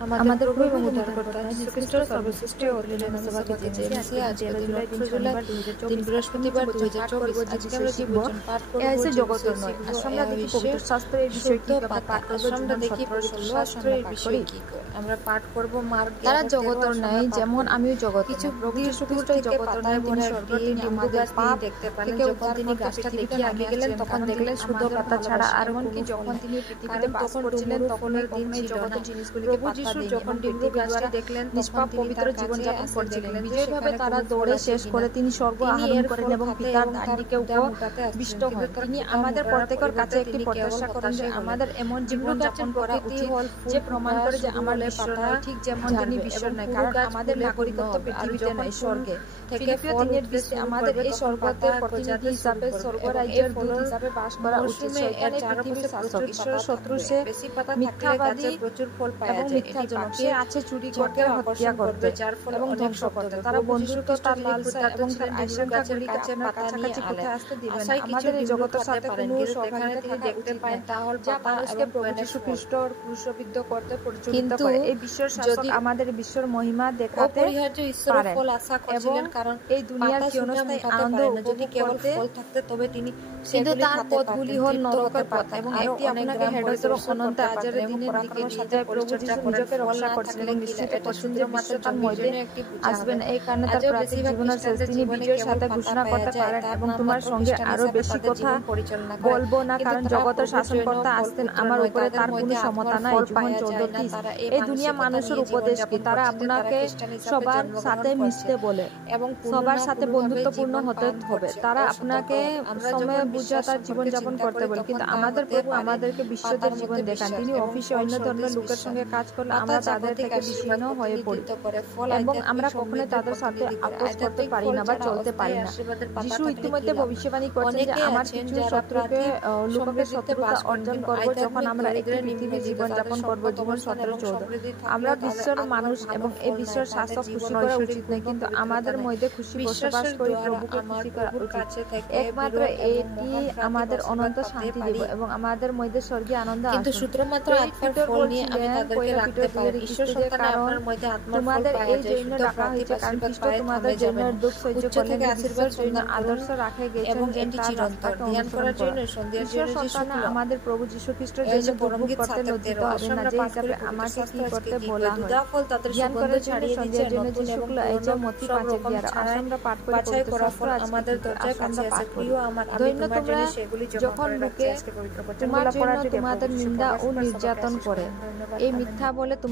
আমাদের প্রভু এবং উদ্ধারকর্তা যীশু খ্রিস্টের সর্বশ্রেষ্ঠ অতুল্য সেবাকে জেনেছি। আজকে জুলাই দিন বৃহস্পতিবার 2024। আজকে আমরা যে বচন পাঠ করব জগতের নয়। আমরা দেখি পবিত্র শাস্ত্রের বিষয় কি পাঠ করব। আমরা দেখি পবিত্র শাস্ত্রের বিষয় কি আমরা পাঠ করব। মার্ক তারা জগতের নয় যেমন আমিও জগৎ। কিছু প্রভু যীশু খ্রিস্ট জগতের নয়। তিনি স্বর্গের ডিম্বু গাছ তিনি দেখতে পেলেন। যখন তিনি গাছটা দেখিয়ে আগে গেলেন তখন দেখলেন শুধু পাতা ছাড়া আর এমনকি যখন তিনি পৃথিবীতে বাস করছিলেন তখন দিন জগতের জিনিসগুলিকে প্রভু যিশু যখন ডিম্বু গাছটি দেখলেন নিষ্পাপ পবিত্র জীবনযাপন করছিলেন। বিজয়ভাবে তারা দৌড়ে শেষ করে তিনি স্বর্গ আরোহণ করেন এবং পিতার ডানদিকে উপবিষ্ট হন। তিনি আমাদের প্রত্যেকের কাছে একটি প্রত্যাশা করেন যে আমাদের এমন জীবনযাপন করা উচিত যে প্রমাণ করে যে আমার ঈশ্বর নয়, ঠিক যেমন তিনি ঈশ্বর নয়, কারণ আমাদের নাগরিকত্ব পৃথিবীতে নয় স্বর্গে। ফিলিপিও 3:20 আমাদের এই স্বর্গতের প্রতিনিধি হিসাবে স্বর্গ রাজ্যের দূত হিসাবে বাস করা উচিত। শয়তান এই পৃথিবীর শাসক, ঈশ্বরের শত্রু, সে মিথ্যাবাদী প্রচুর ফল পায় এবং মিথ্যাজনক। সে আছে চুরি করতে, হত্যা করতে এবং ধ্বংস করতে। তারা বন্ধুত্ব, তার লালসা এবং তার আশঙ্কাগুলি কাছাকাছি কোথায় আসতে দিবেন না। আমাদের এই জগতের সাথে কোনো সৌভাগ্য থাকা দেখতে পায় তা হল যা মানুষকে প্রভু যীশু খ্রিস্টর ক্রুশবিদ্ধ করতে পরিচালিত করে। এই বিশ্বের শাসক আমাদের বিশ্বের মহিমা দেখাতে অপরিহার্য ঈশ্বরের ফল আশা করছিলেন, কারণ এই দুনিয়ার ক্ষণস্থায়ী আনন্দ যদি কেবল ফল থাকতে তবে তিনি কিন্তু তার পথগুলি হল নরকের পথ এবং একটি আপনাকে হেডসের অনন্ত আজরের দিনের দিকে নিয়ে যায়। প্রভু যীশু নিজেকে রক্ষা করছিলেন এবং নিশ্চিত পছন্দের বিশ্বতার মধ্যে আসবেন। এই কারণে তার প্রাচীন জীবনের শেষ তিনি বিজয়ের সাথে ঘোষণা করতে পারেন এবং তোমার সঙ্গে আরো বেশি কথা বলবো না, কারণ জগতের শাসনকর্তা আসতেন আমার উপরে, তার কোনো সমতা নাই। জোহন 14:30 এই দুনিয়া মানুষের উপদেশ কি? তারা আপনাকে সবার সাথে মিশতে বলে এবং সবার সাথে বন্ধুত্বপূর্ণ হতে হবে। তারা আপনাকে সময় বুঝা তার জীবন যাপন করতে বলে, কিন্তু আমাদের প্রভু আমাদেরকে বিশ্বদের জীবন দেখান। তিনি অফিসে অন্য ধর্মের লোকের সঙ্গে কাজ করলে আমরা তাদের থেকে বিচ্ছিন্ন হয়ে পড়ি এবং আমরা কখনোই তাদের সাথে আপোষ করতে পারি না বা চলতে পারি না। যিশু ইতিমধ্যে ভবিষ্যবাণী করছেন যে আমার কিছু শত্রুকে লোকের শত্রুতা অর্জন করব যখন আমরা একটি পৃথিবী জীবন যাপন করব। জীবন 17:14 আমরা বিশ্বের মানুষ এবং এই বিশ্বের শাসক খুশি করা উচিত নয়, কিন্তু আমাদের মধ্যে খুশি বসবাস করি প্রভুকে খুশি করা উচিত। একমাত্র এটি আমাদের অনন্ত শান্তি দিব এবং আমাদের মধ্যে স্বর্গীয় আনন্দ আসবে। কিন্তু শুধুমাত্র আত্মার ফল নিয়ে আমি তাদেরকে রাখতে পারি। ঈশ্বর সন্তান আপনার মধ্যে আত্মার ফল পায় যে জন্য ডাকা হয়েছে, কারণ খ্রিস্ট তোমাদের জন্য দুঃখ সহ্য করলেন, আশীর্বাদ জন্য আদর্শ রাখে গেছেন এবং এটি চিরন্তন ধ্যান করার জন্য সন্ধ্যার জন্য সন্তান আমাদের প্রভু যীশু খ্রিস্টের জন্য পরম গীত করতে লজ্জিত হবে না, যে হিসাবে আমাকে কি করতে বলা হয়। দুধা ফল তাদের সুগন্ধ ছড়িয়ে দিচ্ছে নতুন এবং পুরনো মতি 5:11 আমরা পাঠ করি বাছাই করা ফল আমাদের দরজায় কাছে আছে। প্রিয় আমার, আমি তোমার জন্য সেগুলি যখন লোকে তোমার জন্য তোমাদের নিন্দা ও নির্যাতন করে, এই মিথ্যা বলে